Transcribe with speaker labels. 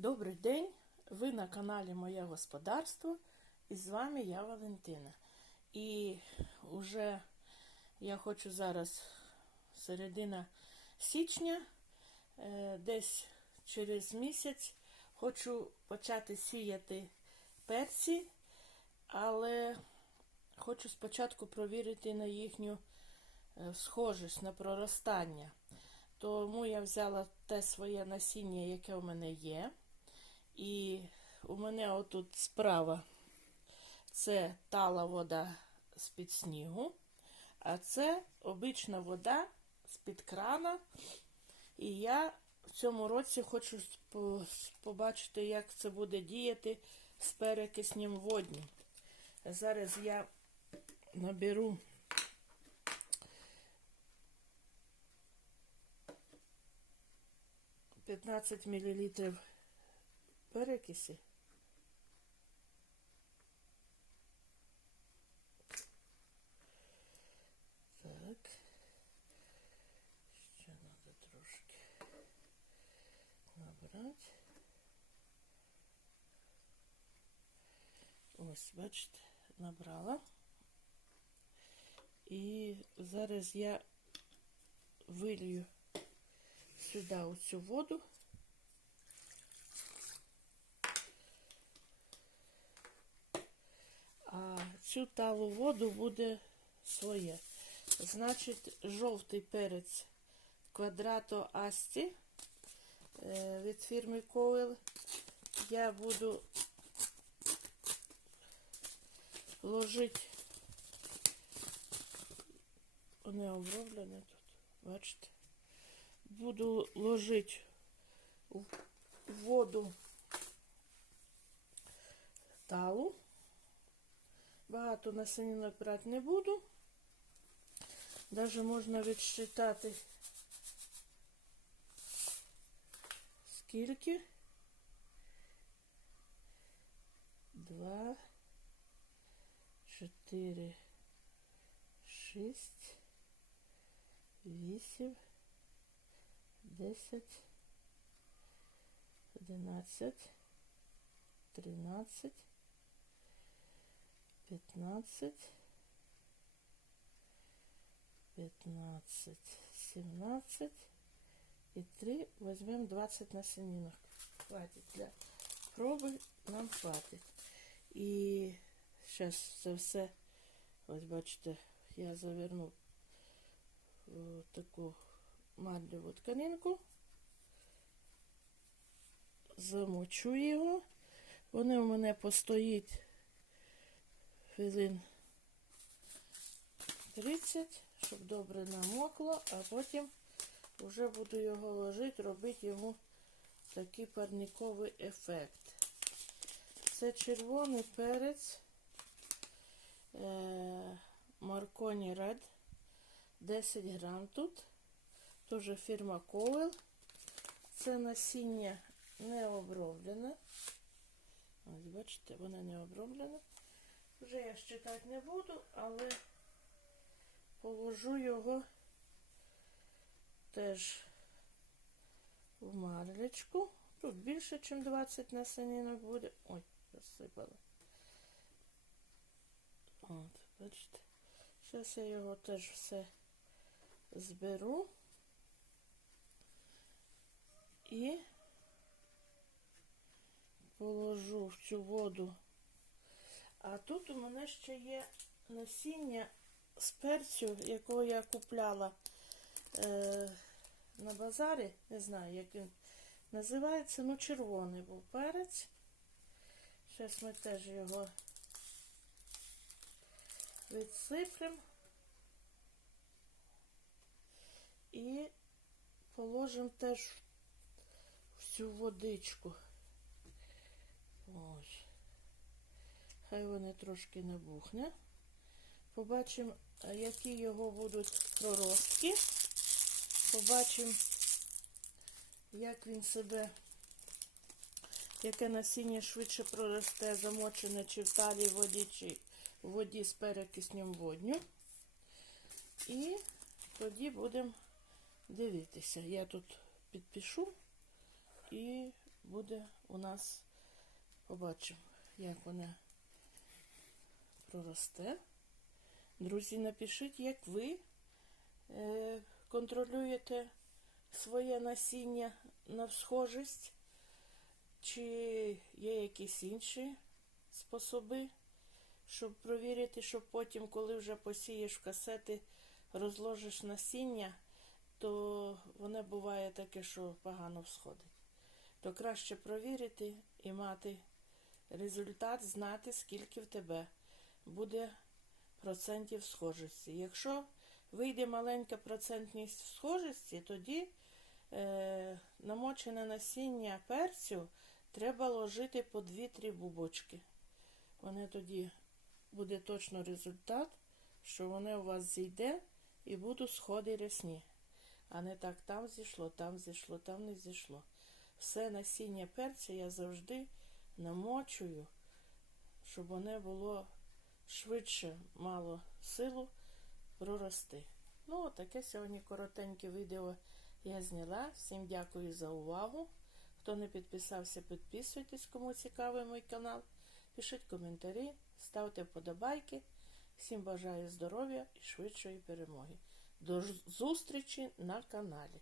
Speaker 1: Добрий день! Ви на каналі Моє Господарство і з вами я Валентина. І вже я хочу зараз середина січня, е, десь через місяць хочу почати сіяти перці, але хочу спочатку провірити на їхню е, схожість на проростання. Тому я взяла те своє насіння, яке у мене є. І у мене отут справа це тала вода з-під снігу, а це обична вода з-під крана. І я в цьому році хочу побачити, як це буде діяти з перекиснем воднім. Зараз я наберу 15 мл перекисі. Так. Ще треба трошки набрати. Ось, бачите, набрала. І зараз я вилью сюди оцю воду. А цю талу воду буде своє. Значить, жовтий перець квадрато Асті е, від фірми Койл я буду ложити. Не оброблене тут, бачите? Буду ложити в воду талу. Багато насінинок брати не буду. Даже можна відсчитати скільки. Два, чотири, шість, вісім, десять, одинадцять, тринадцять. 15, 15, 17 и 3 возьмем 20 на насінинок. Хватить для проби, нам хватить. І зараз це все, ось бачите, я заверну в таку марлеву тканинку, замочу його. Вони у мене постоїть хвилин 30, щоб добре намокло, а потім вже буду його ложити, робити йому такий парниковий ефект. Це червоний перець Марконі Ред 10 грам тут. Теж фірма Койл. Це насіння не оброблене. Ось, бачите, воно не оброблене. Вже я щитати не буду, але положу його теж в марлечку. Тут більше, ніж 20 насінинок буде. Ой, розсипала. От, бачите. Зараз я його теж все зберу і положу в цю воду. А тут у мене ще є насіння з перцю, якого я купляла е, на базарі. Не знаю, як він називається. Ну, червоний був перець. Зараз ми теж його відсиплемо і положимо теж в цю водичку. Ось. Хай вони трошки набухне. Побачимо, які його будуть проростки. Побачимо, як він себе, яке насіння швидше проросте, замочене чи в талій воді, чи в воді з перекиснем водню. І тоді будемо дивитися. Я тут підпишу і буде у нас, побачимо, як вона проросте. Друзі, напишіть, як ви е, контролюєте своє насіння на схожість, чи є якісь інші способи, щоб провірити, щоб потім, коли вже посієш в касети, розложиш насіння, то воно буває таке, що погано всходить. То краще провірити і мати результат, знати, скільки в тебе буде процентів схожості. Якщо вийде маленька процентність схожості, тоді е, намочене насіння перцю треба ложити по 2-3 бубочки. Вони тоді буде точно результат, що вони у вас зійде і будуть сходи рясні. А не так там зійшло, там зійшло, там не зійшло. Все насіння перця я завжди намочую, щоб воно було швидше мало силу прорости. Ну, таке сьогодні коротеньке відео я зняла. Всім дякую за увагу. Хто не підписався, підписуйтесь, кому цікавий мій канал. Пишіть коментарі, ставте вподобайки. Всім бажаю здоров'я і швидшої перемоги. До зустрічі на каналі.